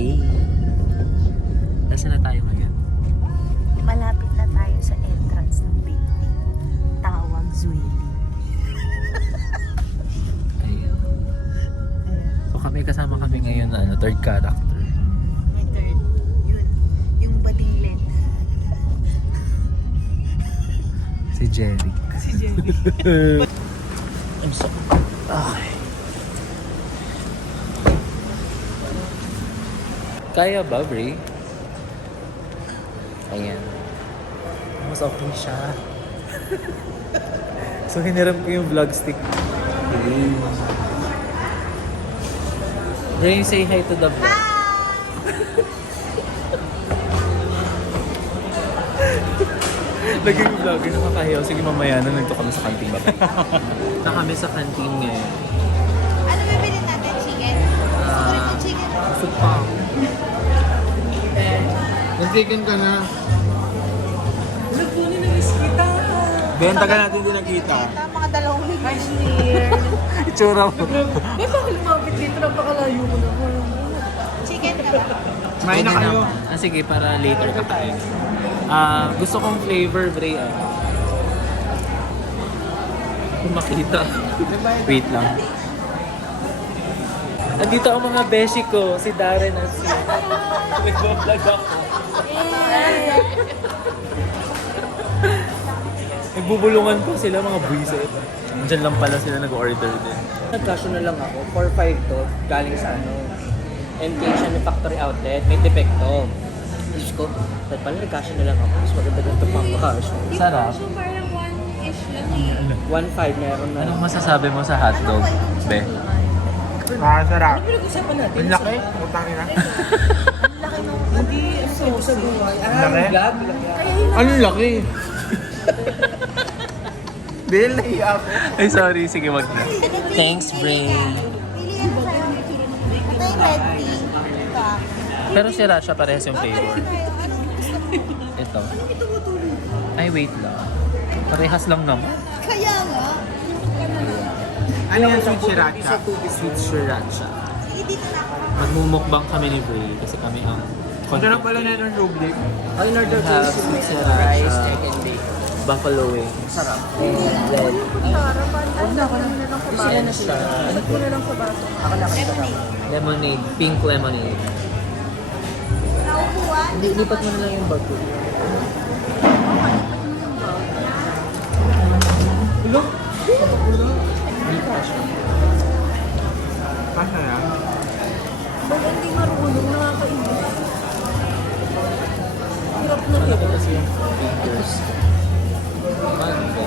Hey. Nasaan na tayo ngayon? Malapit na tayo sa entrance ng building. Tawag Zuili. Ayun. So kasama kami ngayon na third character. Yung third, yun. Yung bading lens. Si Jerry. Si Jenny. I'm so... Okay. Kaya ba, Bri? Ayan. Mas okay siya. So, hiniram ko yung vlog stick. Hey. Bri, say hi to the vlog. Lagay yung vlogger na makahiyaw. Sige, mamaya na nandito kami sa canteen ba? Na kami sa canteen ngayon. Ano bibili natin? Chicken? Gusto ko rin yung chicken. Gusto pa. Nag-chicken ka na. Nagpunin na miss kita. Benta ka natin din nakita. Mga 2 weeks. Itsura mo. Ba't ako lumapit dito? Napakalayo mo naman. Chicken ka ba? Kumain na kayo. Sige, para later kakain. Gusto kong flavor, Bray. Kung makita. Wait lang. Andito ang mga beshi ko. Si Darren at si... Nag-vlog ako. Nagbubulungan po sila, mga buwisit. Diyan lang pala sila nag-order din. Nagkasyo na lang ako, 4-5 to, galing sa MK Siya Factory Outlet, may depekto. Diyos ko, ba't pala nagkasyo na lang ako, mas maganda-ganda pang bakasyo. Sarap. Parang 1-ish lang eh. 1-5 meron na. Anong masasabi mo sa hotdog, Be? Nakasarap. Ano pinag-usapan natin? Ang laki. Utang ina. Hindi, ano sa buhay. Laki? Vlog. Ano laki? Dahil nahiya ako. Ay, sorry. Sige, wag na. Thanks, Bray. Pilihan ko sa'yo. Ito yung red tea. Ito. Pero sriracha parehas yung flavor. Ito. Ay, wait lang. Parehas lang naman. Kaya nga. Ano yan, sweet sriracha? Sweet sriracha. Sige, dito na ako. Magmumukbang kami ni Bray kasi kami ang Ang sarap pala na yung rublik. Ay, in-order We ko have yung sweet rice, sriracha, egg and bacon. buffalo wings. Sarap. Huwag na ako lang. Kasi ano siya? Ano po na lang sa baso? Ako lang ang sarap. Lemonade, pink lemonade. Naupuan. Lipat mo na lang yung bag ko. Kasha na. Ba't hindi marunong? Nakakainis. Hirap na Ano hirap. kasi yung fingers? Mango.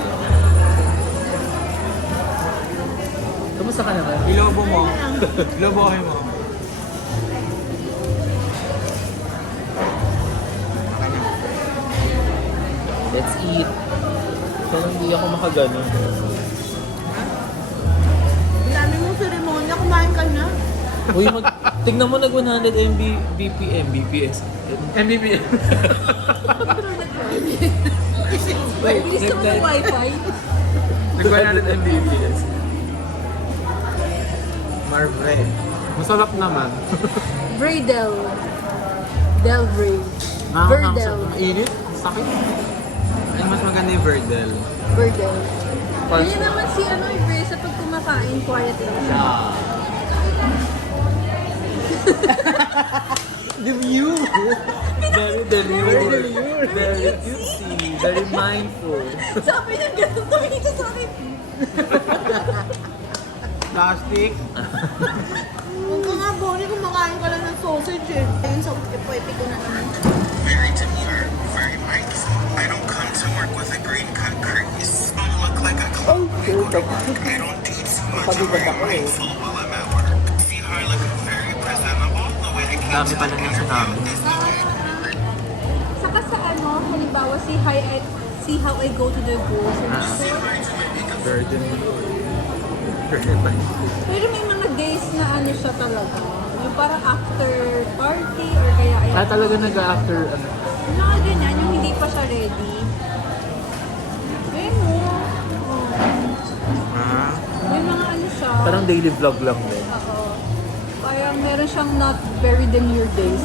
Kamusta ka naman? Ilobo mo. Ilobohin mo. Let's eat. Pero hindi ako makaganon. Dami mong seremonya. Kumain ka na. Uy, tignan mo nag 100 MB BPM, BPS. MBBM. Wait, Gusto mo ng wifi? Nag-100 MBBS. Marvre. Masarap naman. Bradel. Del Bray. Verdel. Init. Sakit. Ay, mas maganda yung Verdel. Bradel. Pulse. Kaya naman si Bray sa pag kumakain, quiet lang siya. Demure! Very demure. Very cutesy. Very mindful. Sabi niya gano'n, tumingin siya sa akin. Plastic. Huwag ka nga, Bonnie, kumakain ka lang ng sausage eh. Ayun sa epi ko na naman. Very demure, very mindful. I don't come to work with a green cut crease. I don't look like a clown when I go to work. I don't do too much. I'm very mindful while I'm at work. See how I look very presentable the way I came Dami to pala the niyang sinabi. interview is the way. Saka sa ano, halimbawa, see how I go to the goals and Burden. pero may mga days na ano siya talaga. Yung parang after party or kaya ay Talaga nag-after, yung mga ganyan, yung hindi pa siya ready. Ayun mo. Oh. Ah. May mga ano siya. parang daily vlog lang din. Oo. Parang parang meron siyang not very demure days.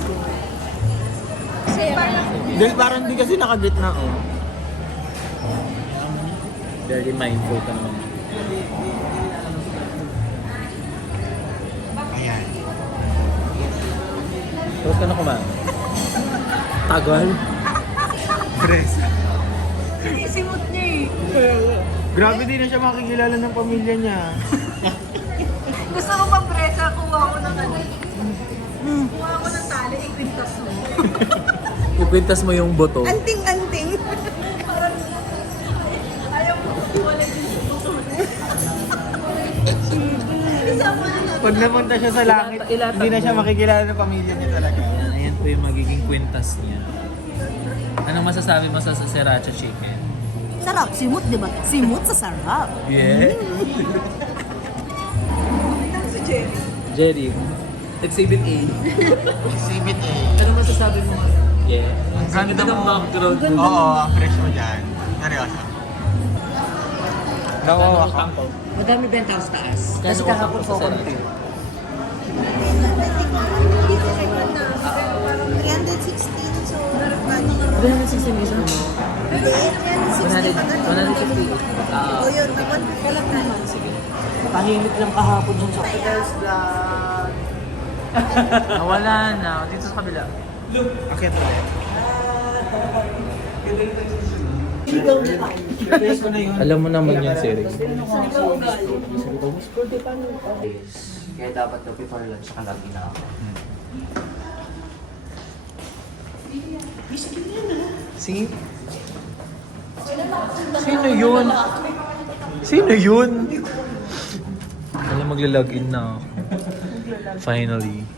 Kasi parang, Dahil parang hindi kasi nakagitna, oh. Very mindful ka naman. Ayan. Tapos ka na kumain. Tagal. Presa. sinisimot niya eh. Grabe din na siya makikilala ng pamilya niya. Gusto ko pa presa, kuha ko ng ano. Kuha ko ng tali, ikwintas mo. Ikwintas mo yung boto. Anting-anting. Ayaw mo, wala din sa buto. Pag napunta siya sa langit, Ilatag hindi na siya mo. makikilala ng pamilya niya talaga. Ayan, ayan po yung magiging kwintas niya. Anong masasabi mo sa sriracha chicken? Sarap, simot, di ba? Simot sa sarap. Yeah. Jerry. Exhibit A. Exhibit A. Ano masasabi mo? Yeah. Ang ganda ng mo. background. Oo, ang fresh mo dyan. Seryoso. Nawawa ka. Madami benta sa taas. Kasi kahapon po konti. 316, so ano nga. 360 isa? Hindi, 360 pa 150. O yun, naman ko lang naman. Sige. Tahimik lang kahapon dyan sa Nawala na. Dito sa kabila. Akit tayo. Alam mo naman yung series. Kaya dapat na before lunch ka lagi na ako. Sige. Sino yun? Sino yun? Alam, magla-login na ako. Finally.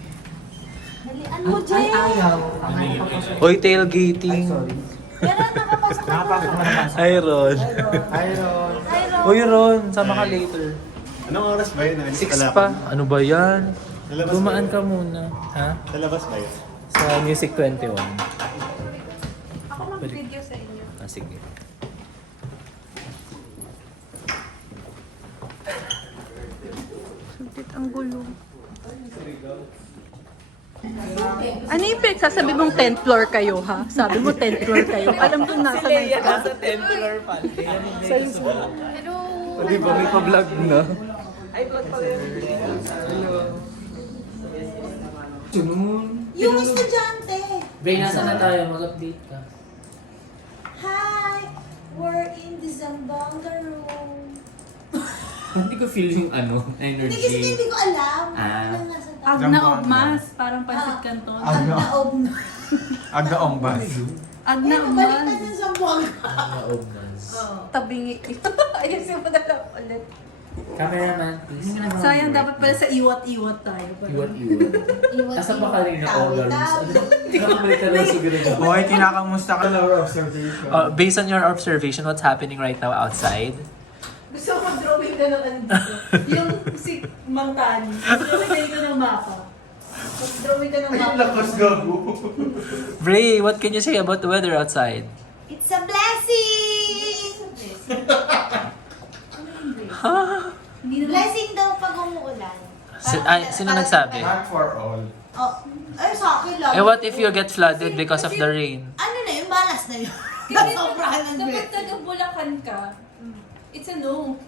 Hoy, tailgating. Nakapasok mo na pasok. Hi, Ron. Hi, Ron. Uy, Ron. Sama ka later. Anong oras ba yun? 6 pa. Ano ba yan? Lalabas Dumaan ka muna. Ha? Lalabas ba yun? Sa Music 21. Ako mag-video sa inyo. Ah, sige. Sulit ang gulo. Ano yung sasabi mong 10th floor kayo, ha? Sabi mo 10th floor kayo. Alam ko nasa 9th ka. 10th floor pa. Hello! Di ba may pa-vlog na? Yung estudyante. Bray, nasa na tayo? Mag-update ka. Hi! We're in the Zambanga room. Hindi ko feel yung Hindi kasi hindi ko alam. Ah. Ano nasa taas. Agna of Mas, parang pansit canton. Ang naob na. Aga ombas. Agna of Baliktad Mas. yung Zambanga. Naobnas. Tabingi. Ayusin mo na lang ulit. Cameraman, please. Sayang, dapat pala sa iwat-iwat tayo. Iwat-iwat. Iwan Asa pa ka rin na colors? Tawi-tawi. Nakabalik ka lang siguro dyan. Boy, kinakamusta ka na observation. Based on your observation, what's happening right now outside? Gusto ko drawing ka ng ano dito. Yung si Mang Tani. Drawing ka ng mapa. Drawing ka ng mapa. gago. Bray, what can you say about the weather outside? It's a blessing! Blessing daw pag umuulan. Sino nagsabi? Not for all. Oh, ay sa akin lang. Eh, what if you get flooded because of the rain? Ano na yun? Balas na yun. Sobrahan ng Kapag blessing. taga-Bulacan ka, it's a no.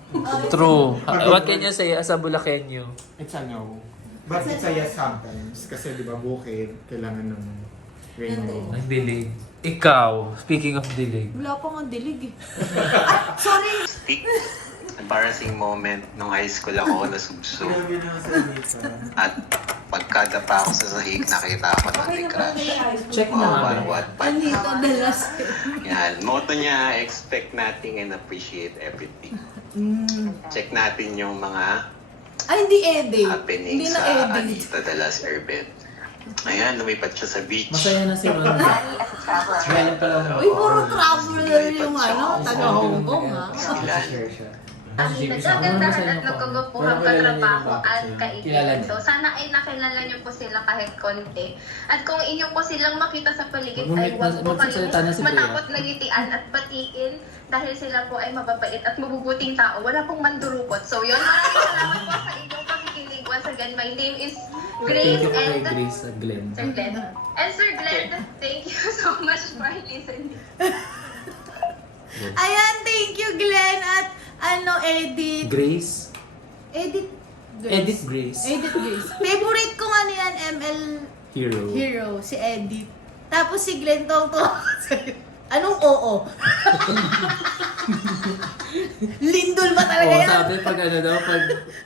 True. What can you say as a Bulakenyo? It's a no. But it's a yes sometimes. Kasi di ba bukid, kailangan ng rainbow. Nagdilig. Ikaw, speaking of dilig. Wala pa nga dilig eh. Ay, sorry. Embarrassing moment nung high school ako nasubso. At pagkadapa ako sa sahig, nakita ako ng may crush. Check mo nga. What? Anito dalas. Yan. Motto niya, expect nothing and appreciate everything. Check natin yung mga Ay, hindi edit. happenings Hindi na sa edit. Anita de las Urbet. Ayan, lumipat siya sa beach. Masaya na si Ron. Ngayon pa lang. Uy, puro traveler yung taga Hong Kong ha. Ilan. Ang nagagandahan at nagkagupuhan katrabaho at kaibigan. So, sana ay nakilala niyo po sila kahit konti. At kung inyo po silang makita sa paligid ay huwag po kayong magsasalita na si Kuya. matakot na ngitian at batiin dahil sila po ay mababait at mabubuting tao. Wala pong mandurukot. So, yun. Maraming salamat po sa inyong pakikinig. once again, my name is Grace Thank you kay and Grace at Glenn. Sir Glenn. And Sir Glenn, thank you so much for listening. Ayan, thank you, Glenn. At Edit. Grace? Edit Edit Grace. Edit Grace. Favorite ko ano yan, ML Hero. Hero, si Edit. Tapos si Glenn tong anong oo? Lindol ba talaga Oo, yan? sabi pag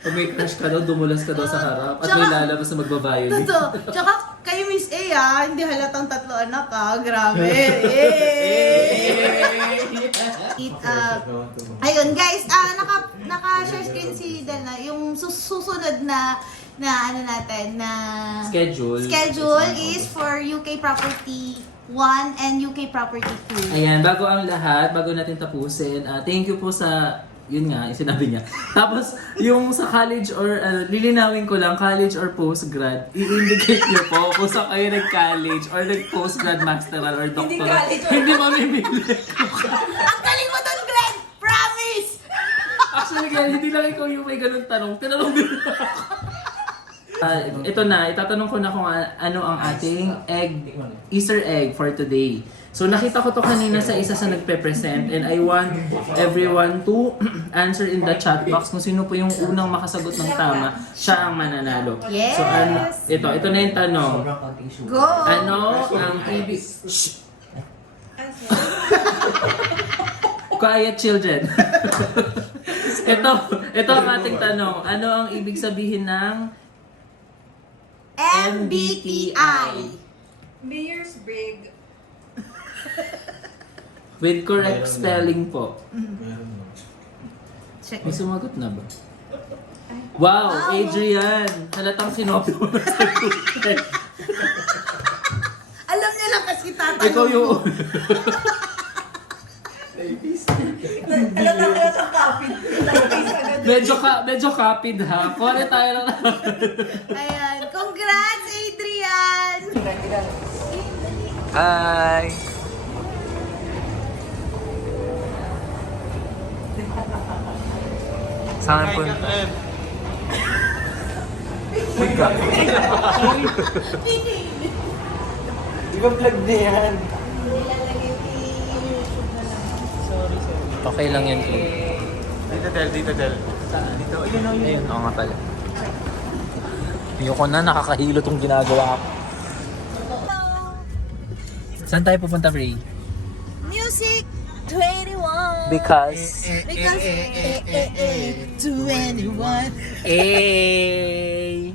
pag may crush ka daw, dumulas ka daw sa harap at may lalabas na magbabayo. Totoo. Tsaka kay Miss A hindi halatang 3 anak Grabe. Ayun guys, naka-share screen si Dana. Yung susunod na natin na schedule is for UK Property 1 and UK Property 2. Ayan, bago ang lahat, bago natin tapusin, thank you po sa, yun nga, yung sinabi niya. Tapos, yung sa college or, lilinawin ko lang, college or postgrad, i-indicate niyo po kung saan kayo nag-college or nag-postgrad masteral or doctoral. Hindi mamimili. Ang galing mo doon, Glenn! Promise! Actually, hindi lang ikaw yung may ganun tanong. Tinanong din ako. Ito na, itatanong ko na kung ano ang ating Easter egg for today. So nakita ko to kanina sa isa sa nagpe-present and I want everyone to answer in the chat box kung sino po yung unang makasagot ng tama, siya ang mananalo. Yes! So ito na yung tanong. Go! Ano ang ibig... Quiet children. ito ang ating tanong. Ano ang ibig sabihin ng MBTI. Myers-Briggs. with correct spelling po? Check. May sumagot na ba? Wow, Adrian! Halatang sinopyo mo na sa Twitter. Alam niya lang kasi tatanong Ikaw yung... medyo kapid ha. Kuha tayo lang. Ayan. Congrats, Adrian! Hi! Saan po? Di ba vlog na yan? Okay lang yan. Dito Del. Dito, ayun, oo nga pala. Ayoko na, nakakahilo tong ginagawa ko. Saan tayo pupunta, Ray? Music 21. Because... 21.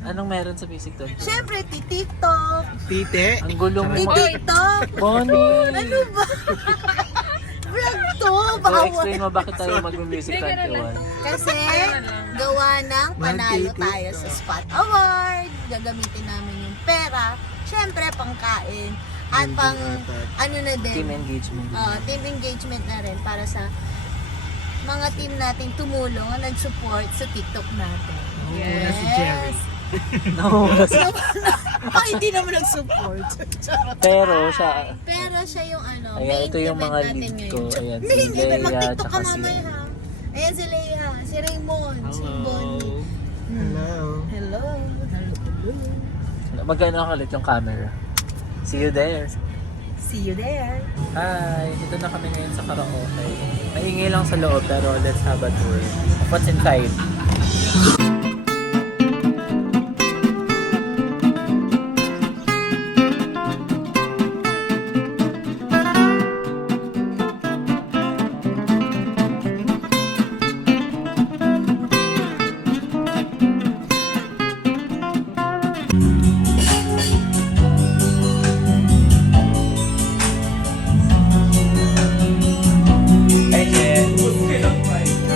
Anong meron sa music doon? Siyempre, TikTok. Tite. Ang gulong mo. TikTok. Bonnie! Ano ba? Vlog to. So, Bawal. explain mo bakit tayo mag-music 21. Kasi gawa ng panalo tayo sa Spot Award. Gagamitin namin yung pera. Siyempre, pangkain. At pang, ano na din. Team engagement. Team engagement na rin para sa mga team nating tumulong at nag-support sa TikTok natin. Yes. Si Jerry. No. Hindi naman nag-support. Pero siya... Pero siya yung Ayan, main ito yung event mga natin lead ngayon. ko. Ayan, si Main event, Leia, mag-TikTok ka tsaka si... mamaya ha. Ayan si Leia, si Raymond, si Bonnie. Hello. Magkano kalit yung camera? See you there. See you there. Hi! Dito na kami ngayon sa karaoke. Maingay lang sa loob pero let's have a tour. What's inside?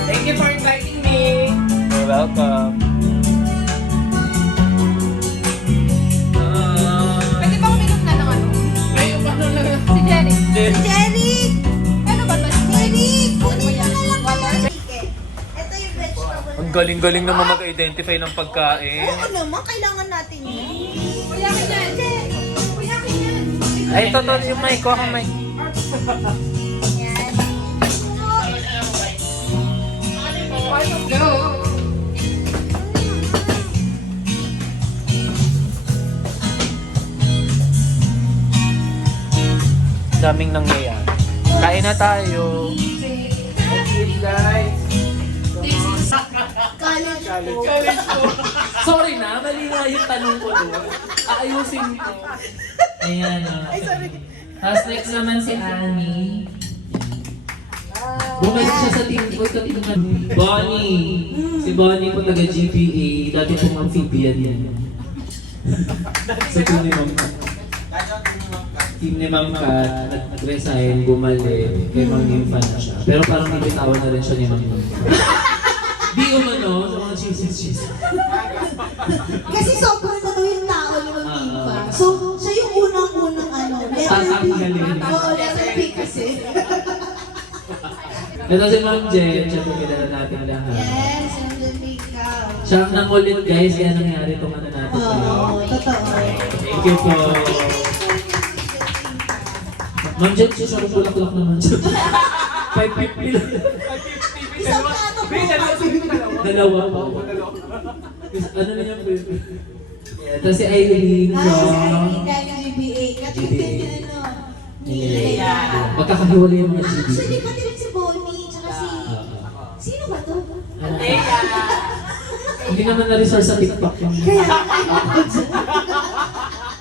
Thank you for inviting me! You're welcome. Pwede ba uminom na ng ano? Si Jenny. Jerry! Ano ba to? Jerry! Kunin mo na lang water. Ito yung vegetable. Ang galing-galing naman mag-identify ng pagkain. Oo naman, kailangan natin yan. Kuya ka dyan. Kuya ka dyan. Ay, ito yung mic ko. Ang mic. Yan. Go. daming nangyayari. Kain na tayo. Eat guys. Sorry na, mali nga yung tanong ko doon. Aayusin ko. Ayan o. Ay, sorry. Tapos next naman si Annie. Bumalik siya sa team ko. Ito team na. Bonnie. Si Bonnie po taga-GPA. Dati pong amphibian yan. Sa team ni Ma'am Kat. Team ni Ma'am Kat, nag-resign, bumalik. Kay Ma'am Nympha na siya. Pero parang nabitawan na rin siya ni Ma'am Nympha. Di umano sa mga cheese. Kasi sobrang na yung tao ni Ma'am Nympha. So, siya yung unang-unang letter B. Oo, letter B kasi. Ito si Ma'am Jen, siya po kilala natin lahat. Yes, and then ikaw. Siya ang nangulit guys, kaya nangyari itong ano natin. Oo, totoo. Thank you po. Ma'am Jen, siya bulaklak naman siya. 550 lang. Isang plato po. Dalawa po. Ano na yung baby? Tapos si Eileen. Ah, si Eileen galing GBA. Katingin niya Nilea. Magkakahiwalay yung mga GBA. Actually, pati rin si Bonnie, tsaka si... Sino ba to? Hindi naman na-resource sa TikTok lang. Kaya,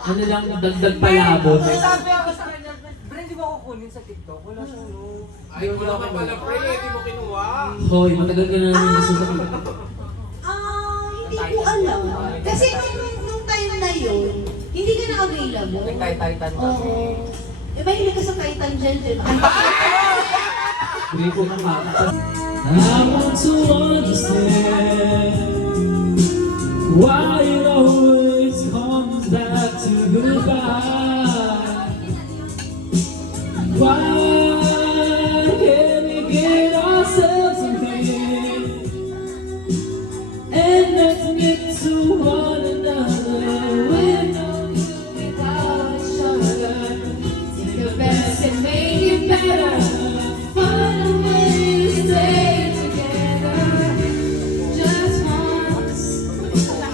Ano lang, dagdag palabot. Sabi ako sa kanya, Bre, di ba kukunin sa TikTok? Wala siyang no. Ay, wala ka pala, pre. Hindi mo kinuha. Hoy, matagal ka na namin gusto sa TikTok. hindi ko alam. Kasi nung time na yun, hindi ka na available. Nagtay-taytan ka. Oo. Eh, mahilig ka sa Titan Gel, di ba? Hindi ko makakita. I want to understand why it always comes back to goodbye. Why can't we get ourselves in here and admit to one another we're no good without each other? Take the best and make it better. Find a way to stay together just once.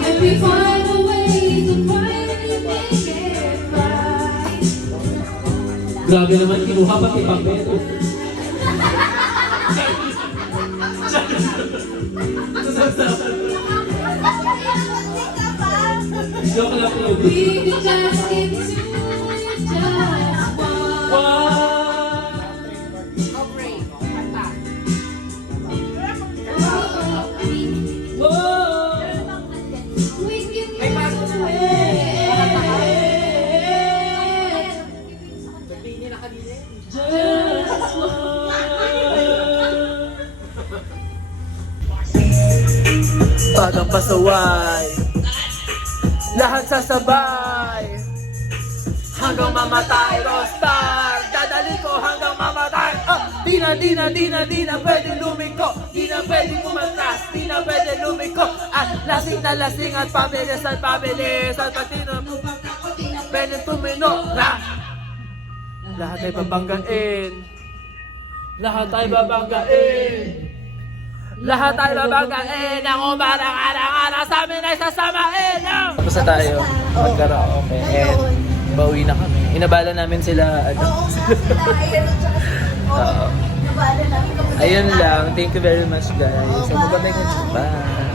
Can we find a way to finally make it right? Grabe naman, kinuha pati papel. Joke lang po. We just get to just one. Bagang pasaway, lahat sasabay, hanggang mamatay, Rostar, dadali ko hanggang mamatay. Di na pwede lumiko, di na pwede umatras, di na pwede lumiko. At lasing na lasing at pabilis at pati na pwede tumino. Lahat ay babanggain, lahat ay babanggain. Lahat ay babanggain, ang umarang arang-arang sa amin ay sasamain. Tapos na tayo, magkaraoke, and bawi na kami. Inabala namin sila. Oo, sila. Ayan, tsaka si... Oo, nabala namin. Ayun lang, thank you very much guys. So, bye-bye.